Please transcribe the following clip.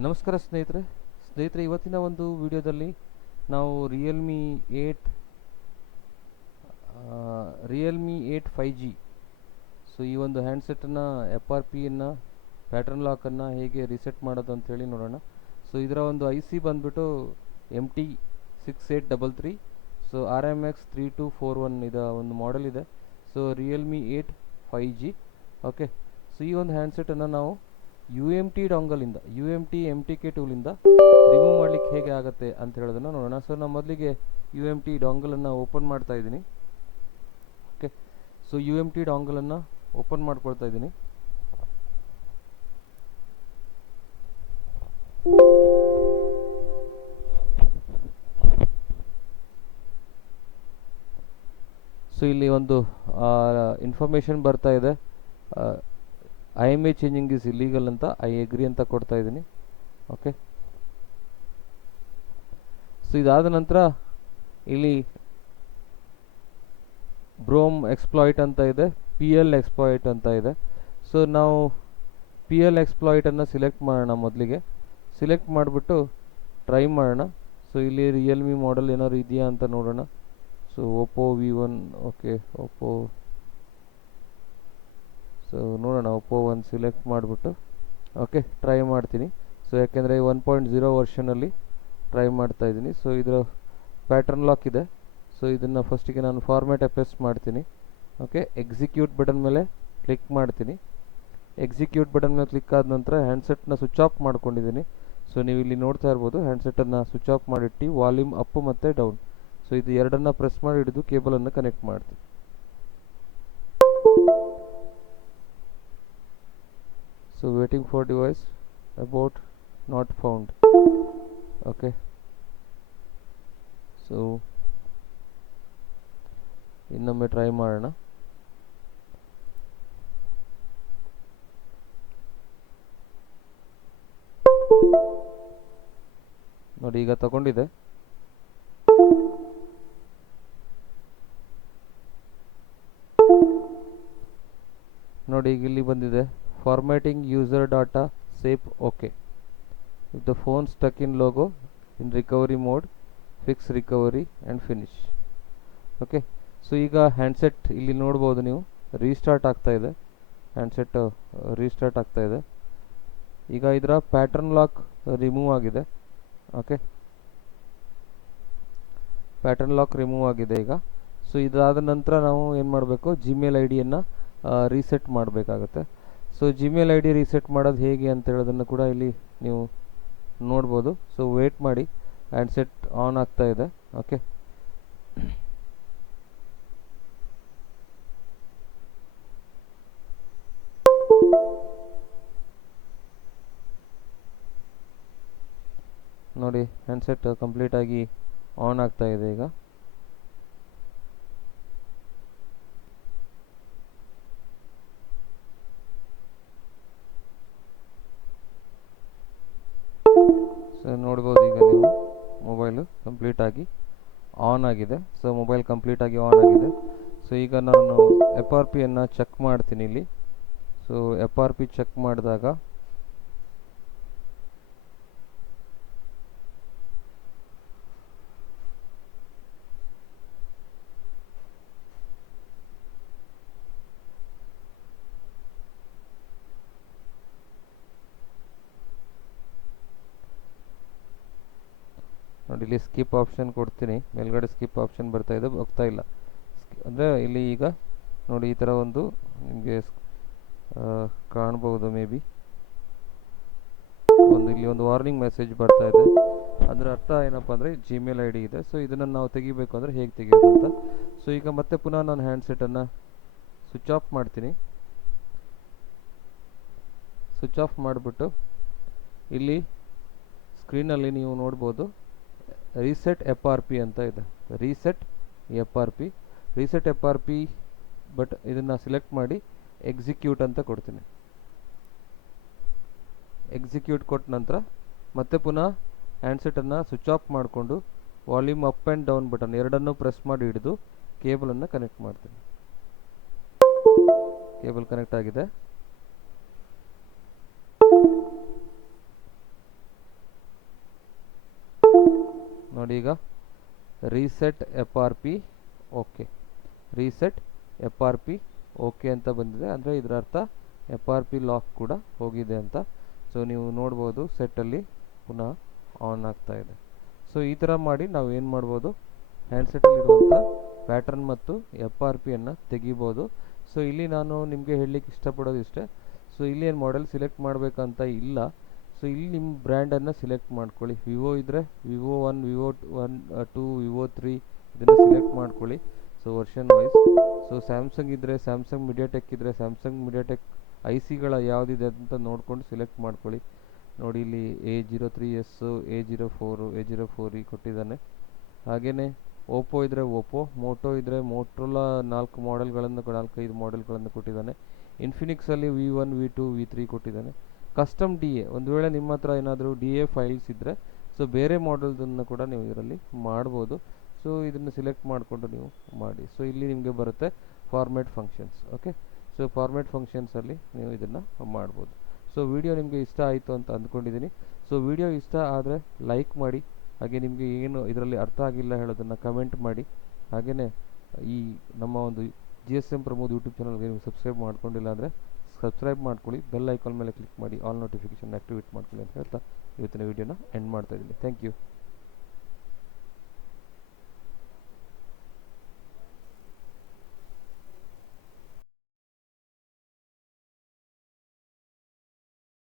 ನಮಸ್ಕಾರ ಸ್ನೇಹಿತರೆ ಇವತ್ತಿನ ಒಂದು ವಿಡಿಯೋದಲ್ಲಿ ನಾವು ರಿಯಲ್ಮಿ 8 5G ಸೊ ಈ ಒಂದು ಹ್ಯಾಂಡ್ಸೆಟ್ಟನ್ನು FRPಯನ್ನು ಪ್ಯಾಟರ್ನ್ ಲಾಕನ್ನು ಹೇಗೆ ರೀಸೆಟ್ ಮಾಡೋದು ಅಂತೇಳಿ ನೋಡೋಣ. ಸೊ ಇದರ ಒಂದು IC ಬಂದ್ಬಿಟ್ಟು MT6833, ಸೊ RMX3241 ಇದ ಒಂದು ಮಾಡೆಲ್ ಇದೆ. So Realme 8 5G. Okay, so ಈ ಒಂದು ಹ್ಯಾಂಡ್ಸೆಟ್ಟನ್ನು ನಾವು UMT ಡಾಂಗಲಿಂದ UMT MTK ಟೂಲಿಂದ ರಿಮೂವ್ ಮಾಡಲಿಕ್ಕೆ ಹೇಗೆ ಆಗುತ್ತೆ ಅಂತ ಹೇಳೋದನ್ನು ನೋಡೋಣ. ಸೊ ನಾನು ಮೊದಲಿಗೆ UMT ಡಾಂಗಲನ್ನು ಓಪನ್ ಮಾಡ್ತಾ ಇದ್ದೀನಿ. ಓಕೆ, ಸೊ UMT ಡಾಂಗಲನ್ನು ಓಪನ್ ಮಾಡ್ಕೊಳ್ತಾ ಇದ್ದೀನಿ. ಸೊ ಇಲ್ಲಿ ಒಂದು ಇನ್ಫಾರ್ಮೇಷನ್ ಬರ್ತಾ ಇದೆ, IMA ಚೇಂಜಿಂಗ್ ಇಸ್ ಇಲ್ಲೀಗಲ್ ಅಂತ. ಐ ಎಗ್ರಿ ಅಂತ ಕೊಡ್ತಾ ಇದ್ದೀನಿ. ಓಕೆ, ಸೊ ಇದಾದ ನಂತರ ಇಲ್ಲಿ ಬ್ರೋಮ್ ಎಕ್ಸ್ಪ್ಲಾಯ್ಟ್ ಅಂತ ಇದೆ, PL ಎಕ್ಸ್ಪ್ಲಾಯ್ಟ್ ಅಂತ ಇದೆ. ಸೊ ನಾವು PL ಎಕ್ಸ್ಪ್ಲಾಯ್ಟನ್ನು ಸಿಲೆಕ್ಟ್ ಮಾಡೋಣ. ಮೊದಲಿಗೆ ಸಿಲೆಕ್ಟ್ ಮಾಡಿಬಿಟ್ಟು ಟ್ರೈ ಮಾಡೋಣ. ಸೊ ಇಲ್ಲಿ ರಿಯಲ್ಮಿ ಮಾಡೆಲ್ ಏನಾದ್ರು ಇದೆಯಾ ಅಂತ ನೋಡೋಣ. So Oppo V1. Okay, Oppo. So ನೋಡೋಣ, ಒಪ್ಪೋ 1 ಸಿಲೆಕ್ಟ್ ಮಾಡಿಬಿಟ್ಟು ಓಕೆ ಟ್ರೈ ಮಾಡ್ತೀನಿ. ಸೊ ಯಾಕೆಂದರೆ 1.0 ವರ್ಷನಲ್ಲಿ ಟ್ರೈ ಮಾಡ್ತಾ ಇದ್ದೀನಿ. ಸೊ ಇದರ ಪ್ಯಾಟರ್ನ್ ಲಾಕ್ ಇದೆ. ಸೊ ಇದನ್ನು ಫಸ್ಟಿಗೆ ನಾನು ಫಾರ್ಮ್ಯಾಟ್ FS ಮಾಡ್ತೀನಿ. ಓಕೆ, ಎಕ್ಸಿಕ್ಯೂಟ್ ಬಟನ್ ಮೇಲೆ ಕ್ಲಿಕ್ ಮಾಡ್ತೀನಿ. ಎಕ್ಸಿಕ್ಯೂಟ್ ಬಟನ್ ಮೇಲೆ ಕ್ಲಿಕ್ ಆದ ನಂತರ ಹ್ಯಾಂಡ್ಸೆಟ್ನ ಸ್ವಿಚ್ ಆಫ್ ಮಾಡ್ಕೊಂಡಿದ್ದೀನಿ. ಸೊ ನೀವು ಇಲ್ಲಿ ನೋಡ್ತಾ ಇರ್ಬೋದು, ಹ್ಯಾಂಡ್ಸೆಟ್ಟನ್ನು ಸ್ವಿಚ್ ಆಫ್ ಮಾಡಿಟ್ಟು ವಾಲ್ಯೂಮ್ ಅಪ್ ಮತ್ತು ಡೌನ್, ಸೊ ಇದು ಎರಡನ್ನು ಪ್ರೆಸ್ ಮಾಡಿ ಹಿಡಿದು ಕೇಬಲನ್ನು ಕನೆಕ್ಟ್ ಮಾಡ್ತೀನಿ. So waiting for device about not found. Okay, so ಇನ್ನೊಮ್ಮೆ ಟ್ರೈ ಮಾಡೋಣ. ನೋಡಿ, ಈಗ ತಗೊಂಡಿದೆ. ನೋಡಿ, ಈಗ ಇಲ್ಲಿ ಬಂದಿದೆ formatting user data safe. okay, if the phone stuck in logo in recovery mode, fix recovery and finish. Okay, so ಈಗ ಹ್ಯಾಂಡ್ಸೆಟ್ ಇಲ್ಲಿ ನೋಡ್ಬೋದು ನೀವು, ರೀಸ್ಟಾರ್ಟ್ ಆಗ್ತಾ ಇದೆ. ಹ್ಯಾಂಡ್ಸೆಟ್ ರೀಸ್ಟಾರ್ಟ್ ಆಗ್ತಾ ಇದೆ. ಈಗ ಇದರ ಪ್ಯಾಟರ್ನ್ ಲಾಕ್ ರಿಮೂವ್ ಆಗಿದೆ. ಓಕೆ, ಪ್ಯಾಟರ್ನ್ ಲಾಕ್ ರಿಮೂವ್ ಆಗಿದೆ ಈಗ. ಸೊ ಇದಾದ ನಂತರ ನಾವು ಏನು ಮಾಡಬೇಕು, ಜಿಮೇಲ್ ID-ಯನ್ನು ರೀಸೆಟ್ ಮಾಡಬೇಕಾಗತ್ತೆ. ಸೊ ಜಿಮೇಲ್ ID ರೀಸೆಟ್ ಮಾಡೋದು ಹೇಗೆ ಅಂತ ಹೇಳೋದನ್ನು ಕೂಡ ಇಲ್ಲಿ ನೀವು ನೋಡ್ಬೋದು. ಸೊ ವೇಟ್ ಮಾಡಿ, ಹ್ಯಾಂಡ್ಸೆಟ್ ಆನ್ ಆಗ್ತಾ ಇದೆ. ಓಕೆ, ನೋಡಿ, ಹ್ಯಾಂಡ್ಸೆಟ್ ಕಂಪ್ಲೀಟಾಗಿ ಆನ್ ಆಗ್ತಾ ಇದೆ ಈಗ. ಸೊ ನೋಡ್ಬೋದು, ಈಗ ನೀವು ಮೊಬೈಲು ಕಂಪ್ಲೀಟಾಗಿ ಆನ್ ಆಗಿದೆ. ಸೊ ಮೊಬೈಲ್ ಕಂಪ್ಲೀಟಾಗಿ ಆನ್ ಆಗಿದೆ. ಸೊ ಈಗ ನಾನು FRPಯನ್ನು ಚೆಕ್ ಮಾಡ್ತೀನಿ ಇಲ್ಲಿ. ಸೊ FRP ಚೆಕ್ ಮಾಡಿದಾಗ ನೋಡಿ, ಇಲ್ಲಿ ಸ್ಕಿಪ್ ಆಪ್ಷನ್ ಕೊಡ್ತೀನಿ. ಮೇಲ್ಗಡೆ ಸ್ಕಿಪ್ ಆಪ್ಷನ್ ಬರ್ತಾ ಇದೆ, ಹೋಗ್ತಾ ಇಲ್ಲ. ಅಂದರೆ ಇಲ್ಲಿ ಈಗ ನೋಡಿ, ಈ ಥರ ಒಂದು ನಿಮಗೆ ಕಾಣ್ಬೋದು. ಮೇ ಬಿ ಇಲ್ಲಿ ಒಂದು ವಾರ್ನಿಂಗ್ ಮೆಸೇಜ್ ಬರ್ತಾ ಇದೆ. ಅದರ ಅರ್ಥ ಏನಪ್ಪ ಅಂದರೆ ಜಿಮೇಲ್ ID ಇದೆ. ಸೊ ಇದನ್ನು ನಾವು ತೆಗಿಬೇಕು ಅಂದರೆ ಹೇಗೆ ತೆಗಿಯೋದು ಅಂತ. ಸೊ ಈಗ ಮತ್ತೆ ಪುನಃ ನಾನು ಹ್ಯಾಂಡ್ಸೆಟ್ಟನ್ನು ಸ್ವಿಚ್ ಆಫ್ ಮಾಡ್ತೀನಿ. ಸ್ವಿಚ್ ಆಫ್ ಮಾಡಿಬಿಟ್ಟು ಇಲ್ಲಿ ಸ್ಕ್ರೀನಲ್ಲಿ ನೀವು ನೋಡ್ಬೋದು, ರೀಸೆಟ್ FRP ಅಂತ ಇದೆ. ರೀಸೆಟ್ FRP, ಬಟ್ ಇದನ್ನು ಸಿಲೆಕ್ಟ್ ಮಾಡಿ ಎಕ್ಸಿಕ್ಯೂಟ್ ಅಂತ ಕೊಡ್ತೀನಿ. ಎಕ್ಸಿಕ್ಯೂಟ್ ಕೊಟ್ಟ ನಂತರ ಮತ್ತೆ ಪುನಃ ಹ್ಯಾಂಡ್ಸೆಟ್ಟನ್ನು ಸ್ವಿಚ್ ಆಫ್ ಮಾಡಿಕೊಂಡು volume up and down button ಎರಡನ್ನೂ ಪ್ರೆಸ್ ಮಾಡಿ ಹಿಡಿದು ಕೇಬಲನ್ನು ಕನೆಕ್ಟ್ ಮಾಡ್ತೀನಿ. ಕೇಬಲ್ ಕನೆಕ್ಟ್ ಆಗಿದೆ. ನೋಡಿ ಈಗ reset F R P okay, reset F R P okay ಅಂತ ಬಂದಿದೆ. ಅಂದರೆ ಇದರ ಅರ್ಥ ಎಫ್ ಆರ್ ಪಿ ಲಾಕ್ ಕೂಡ ಹೋಗಿದೆ ಅಂತ. ಸೊ ನೀವು ನೋಡ್ಬೋದು ಸೆಟ್ಟಲ್ಲಿ ಪುನಃ ಆನ್ ಆಗ್ತಾ ಇದೆ. ಸೊ ಈ ಥರ ಮಾಡಿ ನಾವು ಏನು ಮಾಡ್ಬೋದು, ಹ್ಯಾಂಡ್ಸೆಟ್ಟಲ್ಲಿರುವಂಥ ಪ್ಯಾಟರ್ನ್ ಮತ್ತು ಎಫ್ ಆರ್ ಪಿಯನ್ನು ತೆಗಿಬೋದು. ಸೊ ಇಲ್ಲಿ ನಾನು ನಿಮಗೆ ಹೇಳಲಿಕ್ಕೆ ಇಷ್ಟಪಡೋದು ಇಷ್ಟೇ. ಸೊ ಇಲ್ಲಿ ಏನು ಮಾಡೆಲ್ ಸಿಲೆಕ್ಟ್ ಮಾಡಬೇಕಂತ ಇಲ್ಲ. ಸೊ ಇಲ್ಲಿ ನಿಮ್ಮ ಬ್ರ್ಯಾಂಡನ್ನು ಸಿಲೆಕ್ಟ್ ಮಾಡ್ಕೊಳ್ಳಿ. ವಿವೋ ಇದ್ದರೆ ವಿವೋ 1, ವಿವೋ 2, ವಿವೋ 3 ಇದನ್ನು ಸಿಲೆಕ್ಟ್ ಮಾಡ್ಕೊಳ್ಳಿ. So version wise. So Samsung ಇದ್ದರೆ ಸ್ಯಾಮ್ಸಂಗ್, ಮೀಡಿಯಾಟೆಕ್ ಇದ್ದರೆ ಸ್ಯಾಮ್ಸಂಗ್ ಮೀಡಿಯಾಟೆಕ್ ಐ ಸಿಗಳ ಯಾವುದಿದೆ ಅಂತ ನೋಡ್ಕೊಂಡು ಸಿಲೆಕ್ಟ್ ಮಾಡ್ಕೊಳ್ಳಿ. ನೋಡಿ ಇಲ್ಲಿ A03s, A04, A04e ಕೊಟ್ಟಿದ್ದಾನೆ. ಹಾಗೆಯೇ ಓಪೋ ಇದ್ದರೆ ಓಪೋ, ಮೋಟೋ ಇದ್ದರೆ ಮೋಟ್ರೋಲಾ 4 ಮಾಡೆಲ್ಗಳನ್ನು 4-5 ಮಾಡೆಲ್ಗಳನ್ನು ಕೊಟ್ಟಿದ್ದಾನೆ. ಇನ್ಫಿನಿಕ್ಸಲ್ಲಿ V1, V2, V3 ಕೊಟ್ಟಿದ್ದಾನೆ. ಕಸ್ಟಮ್ ಡಿ ಎ, ಒಂದು ವೇಳೆ ನಿಮ್ಮ ಹತ್ರ ಏನಾದರೂ ಡಿ ಎ ಫೈಲ್ಸ್ ಇದ್ದರೆ ಸೊ ಬೇರೆ ಮಾಡೆಲ್ದನ್ನು ಕೂಡ ನೀವು ಇದರಲ್ಲಿ ಮಾಡ್ಬೋದು. ಸೊ ಇದನ್ನು ಸಿಲೆಕ್ಟ್ ಮಾಡಿಕೊಂಡು ನೀವು ಮಾಡಿ. ಸೊ ಇಲ್ಲಿ ನಿಮಗೆ ಬರುತ್ತೆ format functions. Okay, so format ಫಂಕ್ಷನ್ಸಲ್ಲಿ ನೀವು ಇದನ್ನು ಮಾಡ್ಬೋದು. ಸೊ ವಿಡಿಯೋ ನಿಮಗೆ ಇಷ್ಟ ಆಯಿತು ಅಂತ ಅಂದ್ಕೊಂಡಿದ್ದೀನಿ. ಸೊ ವಿಡಿಯೋ ಇಷ್ಟ ಆದರೆ ಲೈಕ್ ಮಾಡಿ. ಹಾಗೆ ನಿಮಗೆ ಏನು ಇದರಲ್ಲಿ ಅರ್ಥ ಆಗಿಲ್ಲ ಹೇಳೋದನ್ನು ಕಮೆಂಟ್ ಮಾಡಿ. ಹಾಗೆಯೇ ಈ ನಮ್ಮ ಒಂದು GSM ಪ್ರಮೋದ್ ಯೂಟ್ಯೂಬ್ ಚಾನಲ್ಗೆ ನೀವು ಸಬ್ಸ್ಕ್ರೈಬ್ ಮಾಡ್ಕೊಂಡಿಲ್ಲ ಅಂದರೆ ಸಬ್ಸ್ಕ್ರೈಬ್ ಮಾಡ್ಕೊಳ್ಳಿ. ಬೆಲ್ ಐಕಾನ್ ಮೇಲೆ ಕ್ಲಿಕ್ ಮಾಡಿ, ಆಲ್ ನೋಟಿಫಿಕೇಷನ್ ಆ್ಯಕ್ಟಿವೇಟ್ ಮಾಡ್ಕೊಳ್ಳಿ ಅಂತ ಹೇಳ್ತಾ ಇವತ್ತಿನ ವಿಡಿಯೋನ ಎಂಡ್ ಮಾಡ್ತಾ ಇದ್ದೀನಿ. Thank you.